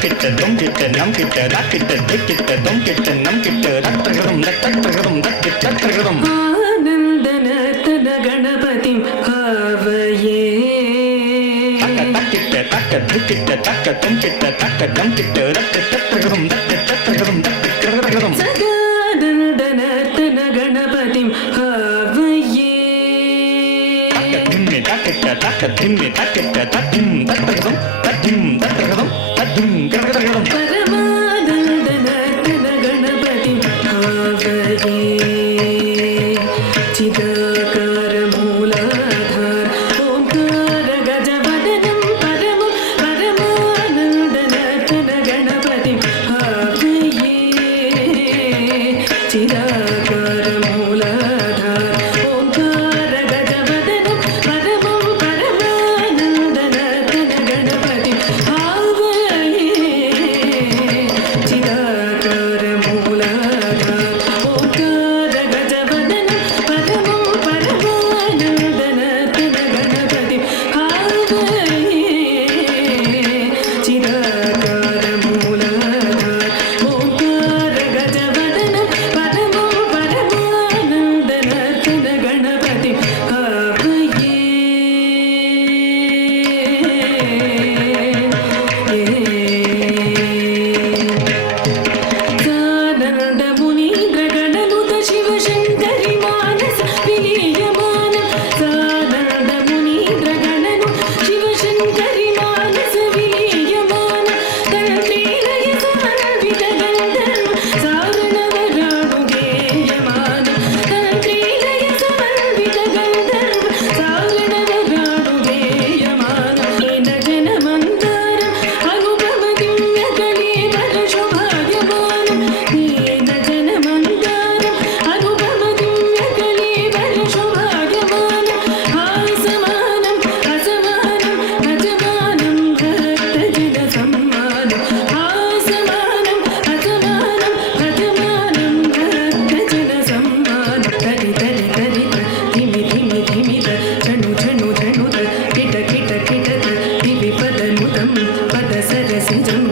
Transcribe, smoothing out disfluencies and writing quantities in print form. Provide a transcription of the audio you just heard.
கிட்ட தொம் கிட்ட நம் கிட்ட ராக்கிட்ட திக்கிட்ட தொம் கிட்ட நம் கிட்ட ரத்தகரும் ரத்தகரும் ரத்தகரும் ஆனந்தன தன கணபதி ஆவயே தக்கிட்ட தக்க திக்கிட்ட தக்க தொம் கிட்ட தக்க நம் கிட்ட ரத்தகரும் ரத்தகரும் ரத்தகரும் சதானந்தன தன கணபதி ஆவயே திம்மி தக்கிட்ட தக்க திம்மி தக்கிட்ட தத்திம் தத்தகரும் தத்திம் தத்தகரும் தத்திம் கரகரகரும் பரமானந்தன தன கணபதி ஆவயே ಚಿದಾಕಾರ ಮೂಲಾಧಾರ ಓಂಕಾರ ಗಜವದನಂ ಪರಮಂ ಪರಮಾನಂದನ ತನ ಗಣಪತಿ ಆವಯೇ ಚಿದಾಕಾರ ಮೂಲಾಧಾರ ಓಂಕಾರ ಗಜವದನಂ ಪರಮಂ ಪರಮಾನಂದನ ತನ ಗಣಪತಿ ಆವಯೇ ಚಿದಾಕಾರ ಮೂಲಾಧಾರ ಓಂಕಾರ ಗಜವದನಂ ಪರಮಂ ಪರಮಾನಂದನ ತನ ಗಣಪತಿ ಆವಯೇ ಚಿದಾಕಾರ ಮೂಲಾಧಾರ ಓಂಕಾರ ಗಜವದನಂ ಪರಮಂ ಪರಮಾನಂದನ ತನ ಗಣಪತಿ ಆವಯೇ ಸಾನಂದ ಮುನೀಂದ್ರ ಗಣನುತ ಶಿವಶಂಕರಿ ಮಾನಸ ವಿಲೀಯಮಾನ ಸಾನಂದ ಮುನೀಂದ್ರ ಗಣನು ಶಿವಶಂಕರಿ ಮಾನಸ ವಿಲೀಯಮಾನ ತಂತ್ರೀಲಯ ಸಾನ್ವಿತ ಗಂಧರ್ವ ಸಾರಣವರಾಡು ಗೇಯಮಾನ ತಂತ್ರೀಲಯ ಸಾನ್ವಿತ ಗಂಧರ್ವ ಸಾರಣವರಾಡು ಗೇಯಮಾನ ಏನ ಜನ ಮಂದಾರ ಅನುಪಮ ದಿವ್ಯ ಕಳೀವರ ಶೋಭಾಯಮಾನ ಏನ ಜನ ಮಂದಾರ ಅನುಪಮ ದಿವ್ಯ ಕಳೀವರ ಶೋಭಾಯಮಾನ ಆಸಮಾನಂ ಅಸಮಾನಂ ಅಜಮಾನಂ ಭಕ್ತ ಜನ ಸಮ್ಮಾನ ಆಸಮಾನಂ ಅಸಮಾನಂ ಅಜಮಾನಂ ಭಕ್ತ ಜನ ಸಮ್ಮಾನ ತರಿ ತರಿ ತರಿತ ಧಿಮಿ ಧಿಮಿ ಧಿಮಿತ ಝಣು ಝಣು ಝಣುತ ಕಿಟ ಕಿಟ ಕಿಟತ ದಿವಿ ಪದ ನುತಂ ಪದ ಸರಸಿಜಂ